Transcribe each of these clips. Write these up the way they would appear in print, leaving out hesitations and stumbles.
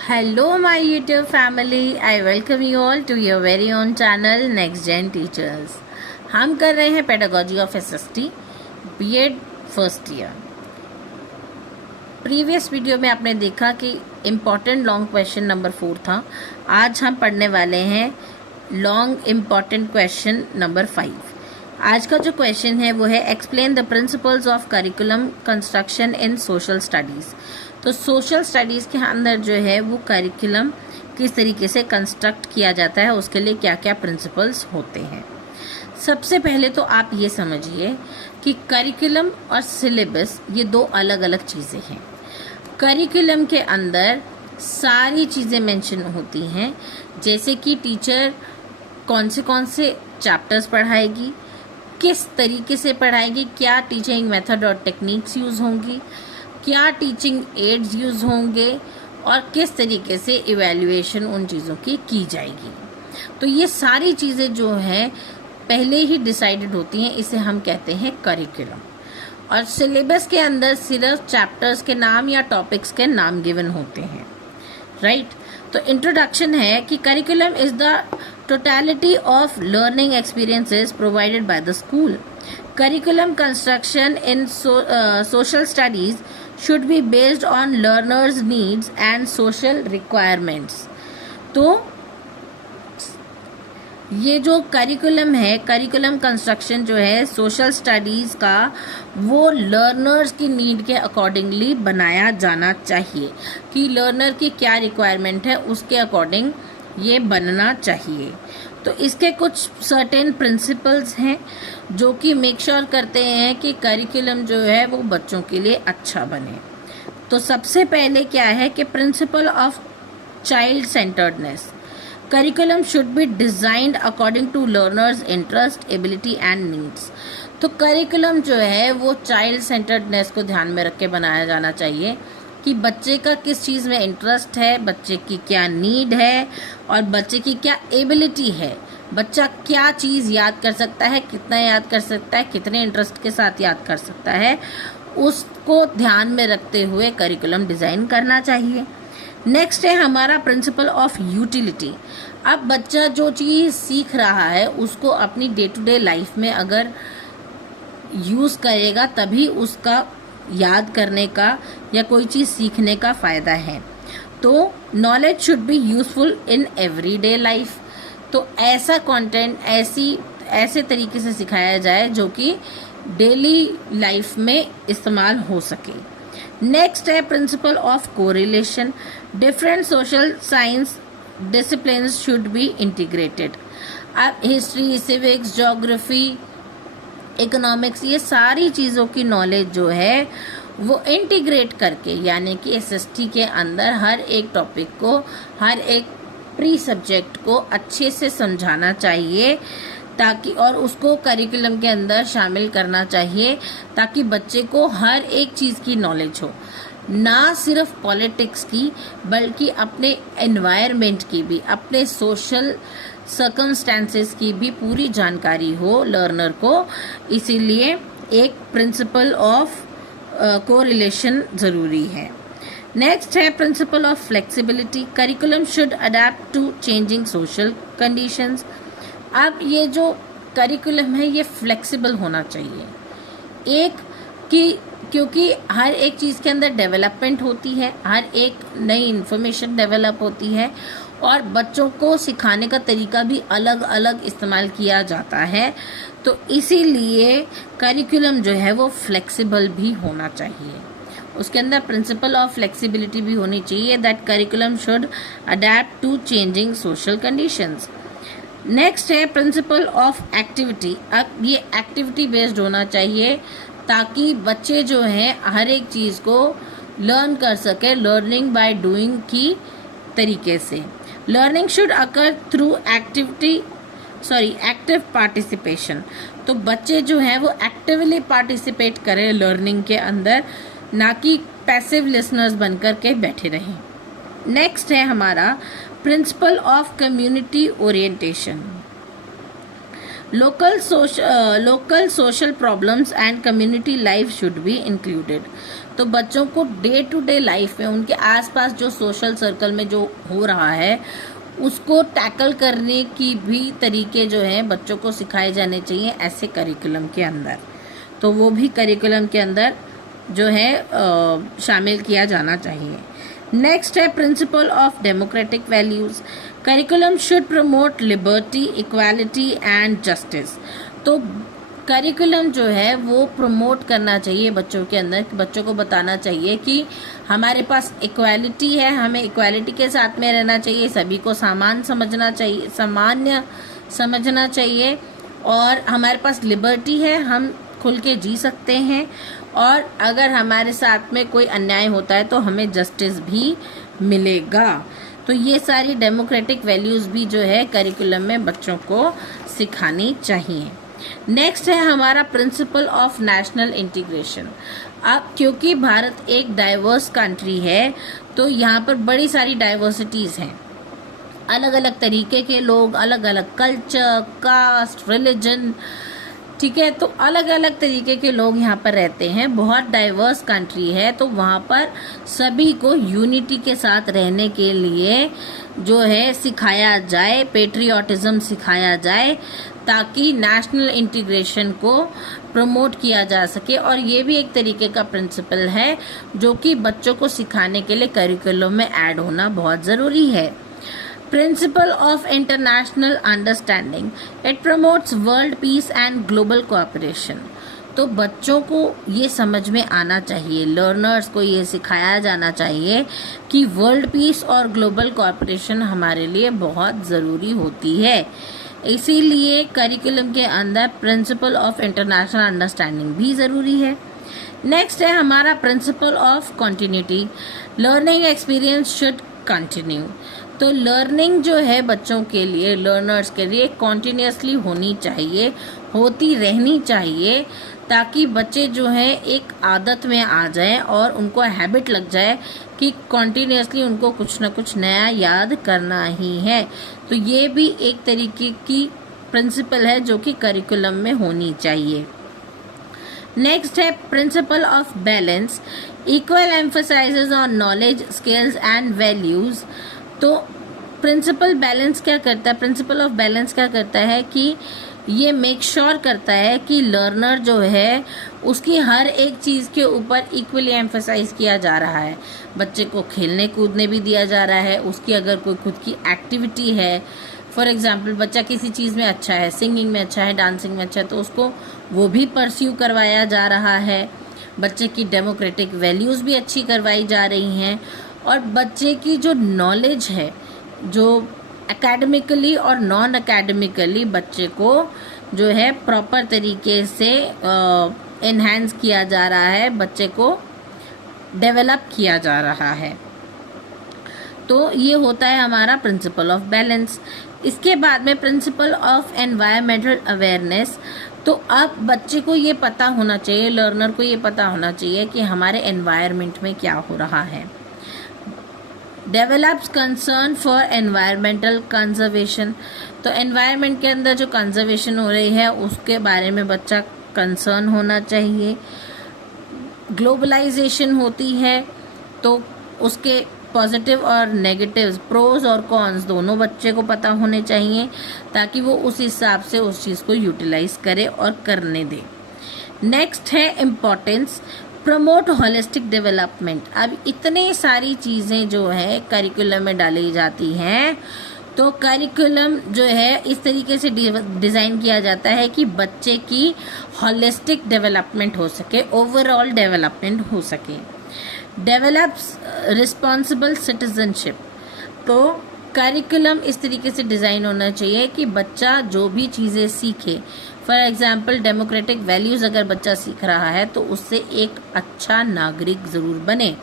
Hello, my YouTube family. I welcome you all to your very own channel Next Gen Teachers. हम कर रहे हैं pedagogy of SST BEd first year. Previous video में आपने देखा कि इम्पॉर्टेंट लॉन्ग क्वेश्चन नंबर 4 था। आज हम पढ़ने वाले हैं लॉन्ग इम्पॉर्टेंट क्वेश्चन नंबर 5। आज का जो क्वेश्चन है वो है explain the principles of curriculum construction in social studies. तो सोशल स्टडीज़ के अंदर जो है वो करिकुलम किस तरीके से कंस्ट्रक्ट किया जाता है, उसके लिए क्या क्या प्रिंसिपल्स होते हैं। सबसे पहले तो आप ये समझिए कि करिकुलम और सिलेबस ये दो अलग अलग चीज़ें हैं। करिकुलम के अंदर सारी चीज़ें मेंशन होती हैं, जैसे कि टीचर कौन से चैप्टर्स पढ़ाएगी, किस तरीके से पढ़ाएगी, क्या टीचिंग मेथड और टेक्निक्स यूज़ होंगी, क्या टीचिंग एड्स यूज़ होंगे और किस तरीके से इवैल्यूएशन उन चीज़ों की जाएगी। तो ये सारी चीज़ें जो हैं पहले ही डिसाइडेड होती हैं, इसे हम कहते हैं करिकुलम। और सिलेबस के अंदर सिर्फ चैप्टर्स के नाम या टॉपिक्स के नाम गिवन होते हैं, राइट। तो इंट्रोडक्शन है कि curriculum is the totality of learning experiences provided by the school. Curriculum construction in social studies should be based on learners' needs and social requirements. तो ये जो करिकुलम है, करिकुलम कंस्ट्रक्शन जो है सोशल स्टडीज़ का, वो लर्नर्स की need के अकॉर्डिंगली बनाया जाना चाहिए कि लर्नर की क्या रिक्वायरमेंट है, उसके अकॉर्डिंग ये बनना चाहिए। तो इसके कुछ सर्टेन प्रिंसिपल्स हैं जो कि मेक श्योर करते हैं कि करिकुलम जो है वो बच्चों के लिए अच्छा बने। तो सबसे पहले क्या है कि principle of child centredness. Curriculum should be designed according to learners interest, ability and needs. तो करिकुलम जो है वो चाइल्ड सेंटर्डनेस को ध्यान में रख के बनाया जाना चाहिए कि बच्चे का किस चीज़ में इंटरेस्ट है, बच्चे की क्या नीड है और बच्चे की क्या एबिलिटी है, बच्चा क्या चीज़ याद कर सकता है, कितना याद कर सकता है, कितने इंटरेस्ट के साथ याद कर सकता है, उसको ध्यान में रखते हुए करिकुलम डिज़ाइन करना चाहिए। नेक्स्ट है हमारा प्रिंसिपल ऑफ यूटिलिटी। अब बच्चा जो चीज़ सीख रहा है उसको अपनी डे टू डे लाइफ में अगर यूज़ करेगा तभी उसका याद करने का या कोई चीज़ सीखने का फ़ायदा है। तो knowledge should be useful in everyday life. तो ऐसा कंटेंट ऐसे तरीके से सिखाया जाए जो कि डेली लाइफ में इस्तेमाल हो सके। नेक्स्ट है principle of correlation. Different social science disciplines should be integrated. अब हिस्ट्री, सिविक्स, ज्योग्राफी, इकोनॉमिक्स, ये सारी चीज़ों की नॉलेज जो है वो इंटीग्रेट करके, यानी कि एसएसटी के अंदर हर एक टॉपिक को, हर एक प्री सब्जेक्ट को अच्छे से समझाना चाहिए ताकि, और उसको करिकुलम के अंदर शामिल करना चाहिए ताकि बच्चे को हर एक चीज़ की नॉलेज हो, ना सिर्फ पॉलिटिक्स की बल्कि अपने एनवायरनमेंट की भी, अपने सोशल सर्कमस्टेंसेस की भी पूरी जानकारी हो लर्नर को। इसीलिए एक प्रिंसिपल ऑफ कोरिलेशन ज़रूरी है। नेक्स्ट है principle of flexibility. Curriculum should adapt to changing social conditions. अब ये जो करिकुलम है ये फ्लेक्सिबल होना चाहिए, एक कि क्योंकि हर एक चीज़ के अंदर डेवलपमेंट होती है, हर एक नई इन्फॉर्मेशन डेवलप होती है और बच्चों को सिखाने का तरीका भी अलग अलग इस्तेमाल किया जाता है। तो इसीलिए करिकुलम जो है वो फ्लेक्सिबल भी होना चाहिए, उसके अंदर प्रिंसिपल ऑफ फ्लेक्सिबिलिटी भी होनी चाहिए, that curriculum should adapt to changing social conditions. Next है प्रिंसिपल ऑफ एक्टिविटी। अब ये एक्टिविटी बेस्ड होना चाहिए ताकि बच्चे जो हैं हर एक चीज़ को लर्न कर सके, लर्निंग बाय डूइंग की तरीके से। Learning should occur through active participation. तो बच्चे जो हैं वो एक्टिवली पार्टिसिपेट करें लर्निंग के अंदर, ना कि पैसिव लिसनर्स बनकर के बैठे रहें। नेक्स्ट है हमारा principle of community orientation. Local social problems and community life should be included. तो बच्चों को डे टू डे लाइफ में उनके आसपास जो सोशल सर्कल में जो हो रहा है उसको टैकल करने की भी तरीके जो हैं बच्चों को सिखाए जाने चाहिए ऐसे करिकुलम के अंदर। तो वो भी करिकुलम के अंदर जो है शामिल किया जाना चाहिए। नेक्स्ट है principle of democratic values. Curriculum should promote liberty, equality and justice. तो करिकुलम जो है वो प्रमोट करना चाहिए बच्चों के अंदर, बच्चों को बताना चाहिए कि हमारे पास इक्वालिटी है, हमें इक्वालिटी के साथ में रहना चाहिए, सभी को सामान्य समझना चाहिए और हमारे पास लिबर्टी है, हम खुल के जी सकते हैं और अगर हमारे साथ में कोई अन्याय होता है तो हमें जस्टिस भी मिलेगा। तो ये सारी डेमोक्रेटिक वैल्यूज़ भी जो है करिकुलम में बच्चों को सिखानी चाहिए। नेक्स्ट है हमारा प्रिंसिपल ऑफ नेशनल इंटीग्रेशन। अब क्योंकि भारत एक डाइवर्स कंट्री है तो यहाँ पर बड़ी सारी डाइवर्सिटीज़ हैं, अलग अलग तरीके के लोग, अलग अलग कल्चर, कास्ट, रिलीजन, ठीक है, तो अलग अलग तरीके के लोग यहाँ पर रहते हैं। बहुत डाइवर्स कंट्री है तो वहाँ पर सभी को यूनिटी के साथ रहने के लिए जो है सिखाया जाए, पेट्रियोटिज्म सिखाया जाए ताकि नेशनल इंटीग्रेशन को प्रमोट किया जा सके। और ये भी एक तरीके का प्रिंसिपल है जो कि बच्चों को सिखाने के लिए करिकुलम में ऐड होना बहुत ज़रूरी है। Principle of international understanding. It promotes world peace and global cooperation. तो बच्चों को ये समझ में आना चाहिए, लर्नर्स को ये सिखाया जाना चाहिए कि वर्ल्ड पीस और ग्लोबल कोऑपरेशन हमारे लिए बहुत ज़रूरी होती है। इसीलिए करिकुलम के अंदर प्रिंसिपल ऑफ इंटरनेशनल अंडरस्टैंडिंग भी ज़रूरी है। नेक्स्ट है हमारा principle of continuity. Learning experience should continue. तो लर्निंग जो है बच्चों के लिए, लर्नर्स के लिए कॉन्टिन्यूसली होनी चाहिए, होती रहनी चाहिए ताकि बच्चे जो है एक आदत में आ जाए और उनको हैबिट लग जाए कि कॉन्टिन्यूसली उनको कुछ ना कुछ नया याद करना ही है। तो ये भी एक तरीके की प्रिंसिपल है जो कि करिकुलम में होनी चाहिए। नेक्स्ट है principle of balance. Equal emphasises on knowledge, skills and values. तो प्रिंसिपल बैलेंस क्या करता है, प्रिंसिपल ऑफ बैलेंस क्या करता है कि ये मेक श्योर करता है कि लर्नर जो है उसकी हर एक चीज़ के ऊपर इक्वली एम्फसाइज किया जा रहा है। बच्चे को खेलने कूदने भी दिया जा रहा है, उसकी अगर कोई खुद की एक्टिविटी है, फॉर एग्जाम्पल बच्चा किसी चीज़ में अच्छा है, सिंगिंग में अच्छा है, डांसिंग में अच्छा है, तो उसको वो भी परस्यू करवाया जा रहा है। बच्चे की डेमोक्रेटिक वैल्यूज़ भी अच्छी करवाई जा रही हैं और बच्चे की जो नॉलेज है, जो एकेडमिकली और नॉन एकेडमिकली बच्चे को जो है प्रॉपर तरीके से एनहांस किया जा रहा है, बच्चे को डेवलप किया जा रहा है। तो ये होता है हमारा प्रिंसिपल ऑफ बैलेंस। इसके बाद में प्रिंसिपल ऑफ एनवायरमेंटल अवेयरनेस। तो अब बच्चे को ये पता होना चाहिए, लर्नर को ये पता होना चाहिए कि हमारे एनवायरनमेंट में क्या हो रहा है। Develops concern for environmental conservation. तो एनवायरनमेंट के अंदर जो कंजर्वेशन हो रही है उसके बारे में बच्चा कंसर्न होना चाहिए। ग्लोबलाइजेशन होती है तो उसके पॉजिटिव और नेगेटिव्स, प्रोज और कॉन्स दोनों बच्चे को पता होने चाहिए ताकि वो उस हिसाब से उस चीज़ को यूटिलाइज करे और करने दे। नेक्स्ट है इम्पोर्टेंस, प्रमोट होलिस्टिक डेवलपमेंट। अब इतने सारी चीज़ें जो है करिकुलम में डाली जाती हैं, तो करिकुलम जो है इस तरीके से डिज़ाइन किया जाता है कि बच्चे की होलिस्टिक डेवलपमेंट हो सके, ओवरऑल डेवलपमेंट हो सके। Develops responsible citizenship. तो करिकुलम इस तरीके से डिज़ाइन होना चाहिए कि बच्चा जो भी चीज़ें सीखे, फॉर एग्जाम्पल डेमोक्रेटिक वैल्यूज़ अगर बच्चा सीख रहा है तो उससे एक अच्छा नागरिक ज़रूर बने।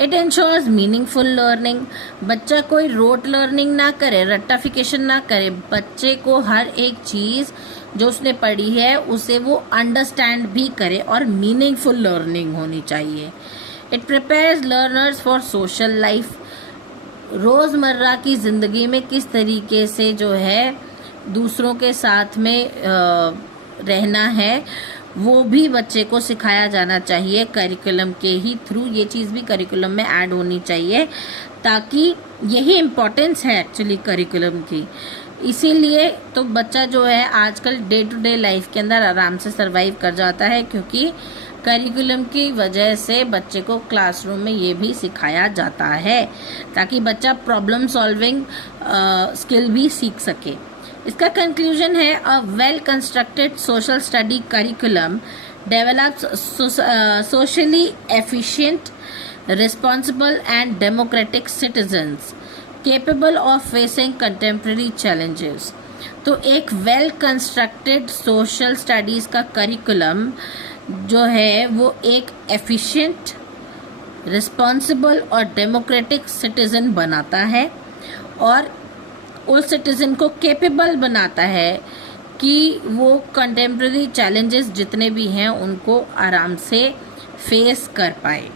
It ensures meaningful learning. बच्चा कोई रोट लर्निंग ना करे, रट्टाफिकेशन ना करे, बच्चे को हर एक चीज़ जो उसने पढ़ी है उसे वो अंडरस्टैंड भी करे और मीनिंगफुल लर्निंग होनी चाहिए। It prepares learners for social life. रोज़मर्रा की ज़िंदगी में किस तरीके से जो है दूसरों के साथ में रहना है, वो भी बच्चे को सिखाया जाना चाहिए करिकुलम के ही थ्रू। ये चीज़ भी करिकुलम में ऐड होनी चाहिए, ताकि यही इम्पोर्टेंस है एक्चुअली करिकुलम की। इसीलिए तो बच्चा जो है आजकल डे टू डे लाइफ के अंदर आराम से सरवाइव कर जाता है, क्योंकि करिकुलम की वजह से बच्चे को क्लासरूम में ये भी सिखाया जाता है, ताकि बच्चा प्रॉब्लम सॉल्विंग स्किल भी सीख सके। इसका कंक्लूजन है, a well constructed social study curriculum develops socially efficient, responsible and democratic citizens capable of facing contemporary challenges. तो एक वेल कंस्ट्रक्टेड सोशल स्टडीज का करिकुलम जो है वो एक एफिशिएंट, रिस्पॉन्सिबल और डेमोक्रेटिक सिटीजन बनाता है, और उस सिटीजन को केपेबल बनाता है कि वो कंटेम्प्रेरी चैलेंजेस जितने भी हैं उनको आराम से फेस कर पाए।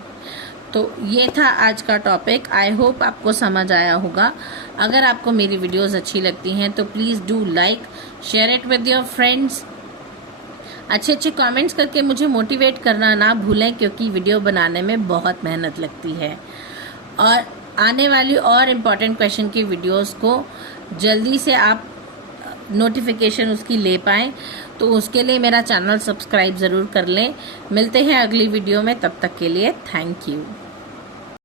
तो ये था आज का टॉपिक। आई होप आपको समझ आया होगा। अगर आपको मेरी वीडियोस अच्छी लगती हैं तो please do like, share it with your friends. अच्छे अच्छे कमेंट्स करके मुझे मोटिवेट करना ना भूलें, क्योंकि वीडियो बनाने में बहुत मेहनत लगती है। और आने वाली और इम्पॉर्टेंट क्वेश्चन की वीडियोस को जल्दी से आप नोटिफिकेशन उसकी ले पाएँ, तो उसके लिए मेरा चैनल सब्सक्राइब ज़रूर कर लें। मिलते हैं अगली वीडियो में, तब तक के लिए थैंक यू।